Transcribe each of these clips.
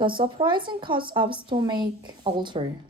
The surprising cause of stomach ulcer.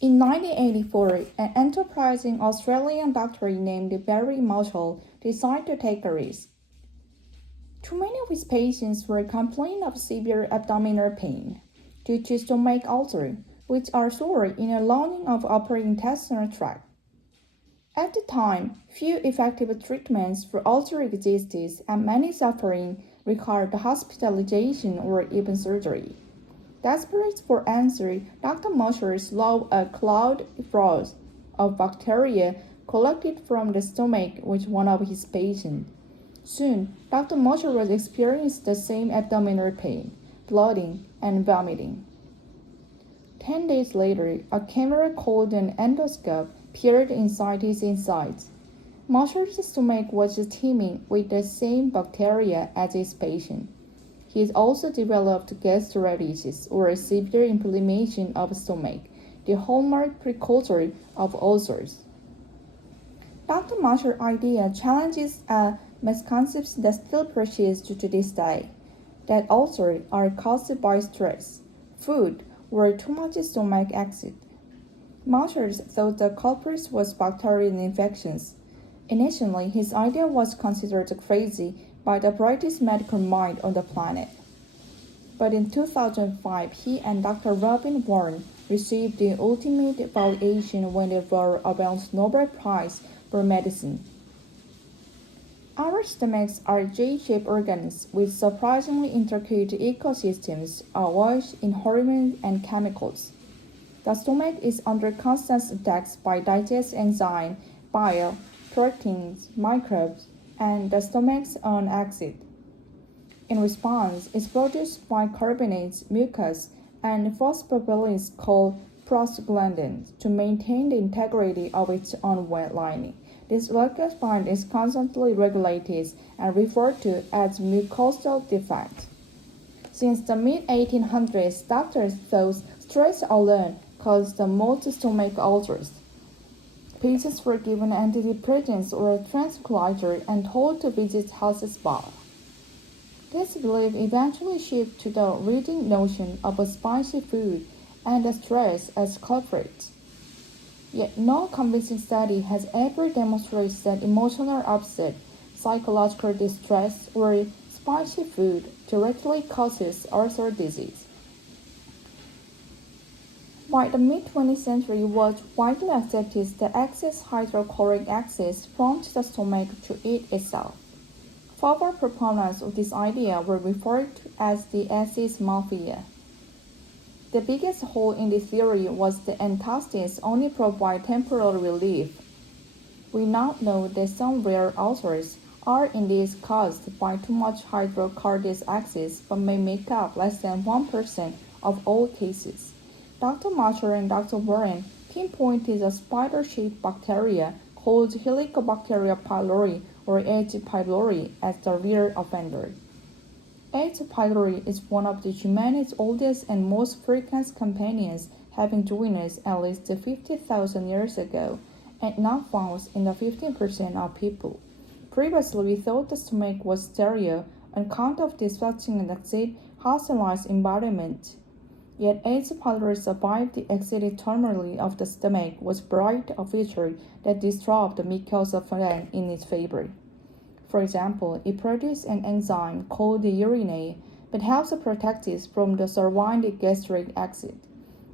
In 1984, an enterprising Australian doctor named Barry Marshall decided to take a risk. Too many of his patients were complaining of severe abdominal pain due to stomach ulcer, which are sore in the lining of upper intestinal tract. At the time, few effective treatments for ulcer existed, and many suffering required hospitalization or even surgery. Desperate for answer, Dr. Marshall saw a cloud of bacteria collected from the stomach with one of his patients. Soon, Dr. Marshall was experiencing the same abdominal pain, bloating, and vomiting. 10 days later, a camera called an endoscope peered inside his insides. Marshall's stomach was teeming with the same bacteria as his patient. He also developed gastritis, or severe inflammation of the stomach, the hallmark precursor of ulcers. Dr. Marshall's idea challenges a misconception that still persists to this day, that ulcers are caused by stress, food, or too much stomach acid. Marshall thought the culprit was bacterial infections. Initially, his idea was considered crazy by the brightest medical mind on the planet. But in 2005, he and Dr. Robin Warren received the ultimate validation when they were awarded Nobel Prize for Medicine. Our stomachs are J-shaped organs with surprisingly intricate ecosystems awash in hormones and chemicals. The stomach is under constant attacks by digestive enzymes, bile, proteins, microbes, and the stomach's own acid. In response, it produces bicarbonates, mucus, and phosphorylates called prostaglandins to maintain the integrity of its own wet lining. This liquid is constantly regulated and referred to as mucosal defect. Since the mid-1800s, doctors thought stress alone caused the most stomach ulcers. Patients were given antidepressants or a tranquilizer and told to visit health spa. This belief eventually shifted to the rigid notion of a spicy food and the stress as culprits. Yet no convincing study has ever demonstrated that emotional upset, psychological distress, or spicy food directly causes ulcer disease. By the mid-20th century, it was widely accepted that excess hydrochloric acid prompts the stomach to eat itself. Further proponents of this idea were referred to as the acid mafia. The biggest hole in this theory was that antacids only provide temporary relief. We now know that some rare ulcers are indeed caused by too much hydrochloric acid but may make up less than 1% of all cases. Dr. Marshall and Dr. Warren pinpointed a spider-shaped bacteria called Helicobacter pylori or H. pylori as the real offender. H. pylori is one of the humanity's oldest and most frequent companions, having joined us at least 50,000 years ago and now found in the 15% of people. Previously, we thought the stomach was sterile on account of dispatching an acid, hostile environment. Yet H. pylori survived the acidic turmoil of the stomach was bright a feature that disrupted the mucosal flora in its favor. For example, it produces an enzyme called the urinase, but helps protect it from the surrounding gastric acid.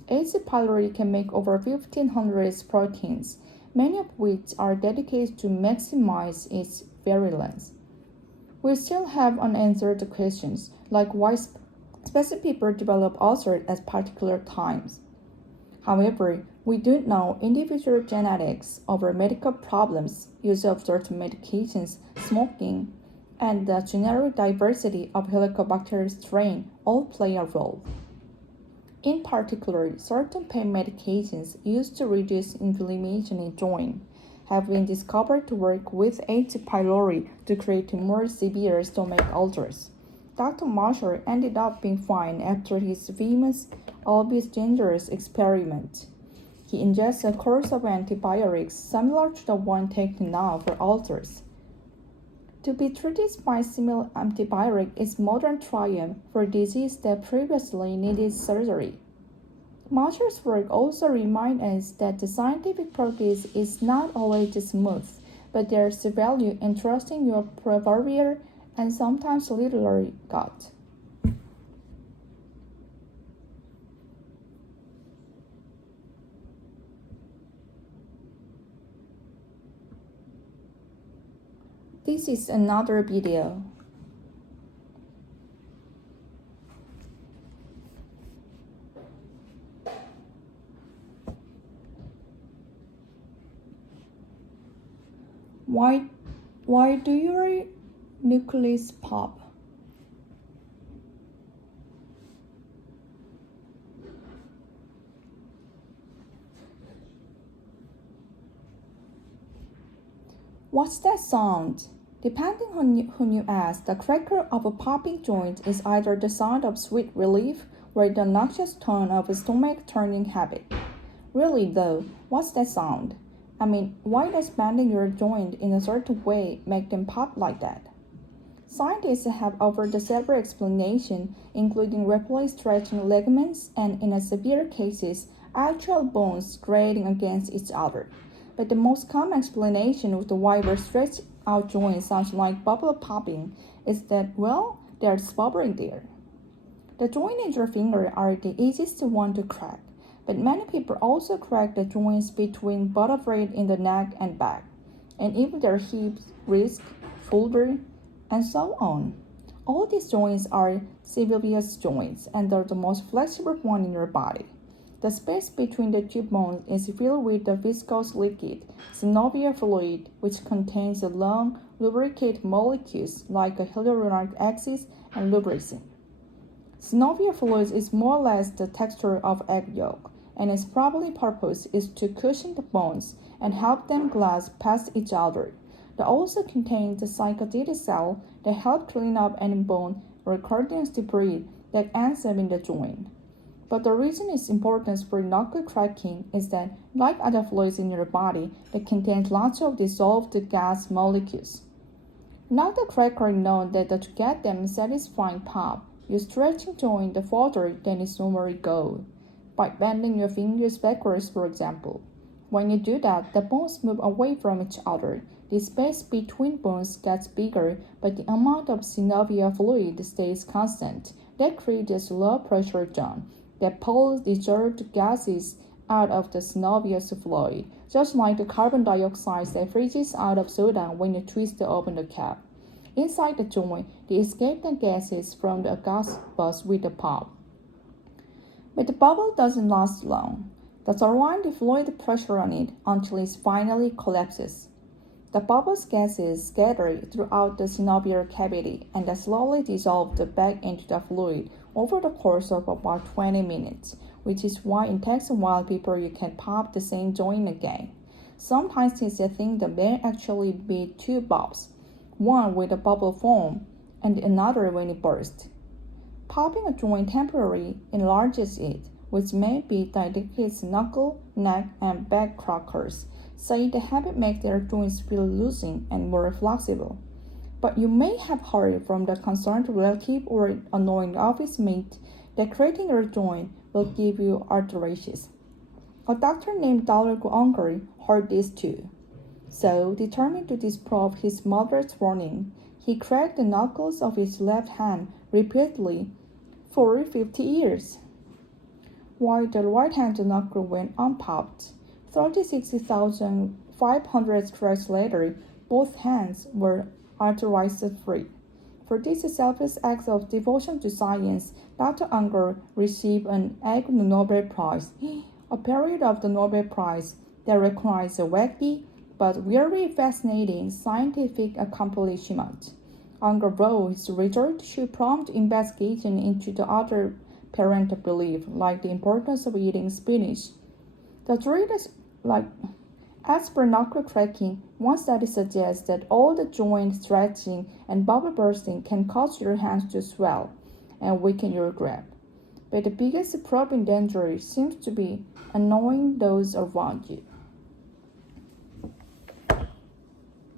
H. pylori can make over 1,500 proteins, many of which are dedicated to maximize its virulence. We still have unanswered questions, like why specific people develop ulcers at particular times. However, we do know individual genetics over medical problems, use of certain medications, smoking, and the general diversity of Helicobacter strain all play a role. In particular, certain pain medications used to reduce inflammation in joints have been discovered to work with H. pylori to create more severe stomach ulcers. Dr. Marshall ended up being fine after his famous, albeit dangerous experiment. He he ingests a course of antibiotics similar to the one taken now for ulcers. To be treated by similar antibiotic is modern triumph for disease that previously needed surgery. Marshall's work also reminds us that the scientific progress is not always smooth, but there's value in trusting your proverbial and sometimes literary gut. This is another video. Why do your nucleus pop? What's that sound? Depending on whom you ask, the cracker of a popping joint is either the sound of sweet relief or the noxious tone of a stomach-turning habit. Really though, what's that sound? I mean, why does bending your joint in a certain way make them pop like that? Scientists have offered several explanations, including rapidly stretching ligaments and, in severe cases, actual bones grating against each other. But the most common explanation of the why our stretched out joint sounds like bubble popping is that, well, there's bubbling there. The joint in your finger are the easiest one to crack, but many people also crack the joints between vertebrae in the neck and back, and even their hips, wrists, shoulder, and so on. All these joints are sebaceous joints, and they're the most flexible one in your body. The space between the two bones is filled with the viscous liquid, synovial fluid, which contains the long, lubricated molecules like hyaluronic acid and lubricant. Synovial fluid is more or less the texture of egg yolk, and its primary purpose is to cushion the bones and help them glide past each other. They also contain the cycadidic cell that help clean up any bone or cartilage debris that ends up in the joint. But the reason it's important for knuckle cracking is that, like other fluids in your body, they contain lots of dissolved gas molecules. Knuckle crackers know that to get them satisfying pop, you stretch your joint further than it normally goes, by bending your fingers backwards, for example. When you do that, the bones move away from each other. The space between bones gets bigger, but the amount of synovial fluid stays constant. That creates a low-pressure zone that pulls dissolved gases out of the synovial fluid, just like the carbon dioxide that freezes out of soda when you twist open the cap. Inside the joint, the escaped gases from the gas burst with a pop. But the bubble doesn't last long. They surround the fluid pressure on it until it finally collapses. The bubble's gases scatter throughout the synovial cavity and are slowly dissolved back into the fluid over the course of about 20 minutes, which is why it takes a while before you can pop the same joint again. Sometimes it's a thing that may actually be two pops, one with a bubble form and another when it bursts. Popping a joint temporarily enlarges it, which may be dedicated knuckle, neck, and back crackers. Say the habit makes their joints feel loosened and more flexible. But you may have heard from the concerned relative or annoying office mate that cracking your joint will give you arthritis. A doctor named Dr. Unger heard this too. So, determined to disprove his mother's warning, he cracked the knuckles of his left hand repeatedly for 50 years. While the right hand knuckle went unpopped, 36,500 cracks later, both hands were arthritis-free. For this selfless act of devotion to science, Dr. Unger received an Ig Nobel Prize, a period of the Nobel Prize that recognizes a wacky but very fascinating scientific accomplishment. Unger wrote his research should prompt investigation into the other parent belief, like the importance of eating spinach. The truth is, as per knuckle cracking, one study suggests that all the joint stretching and bubble bursting can cause your hands to swell and weaken your grip. but the biggest problem danger seems to be annoying those around you.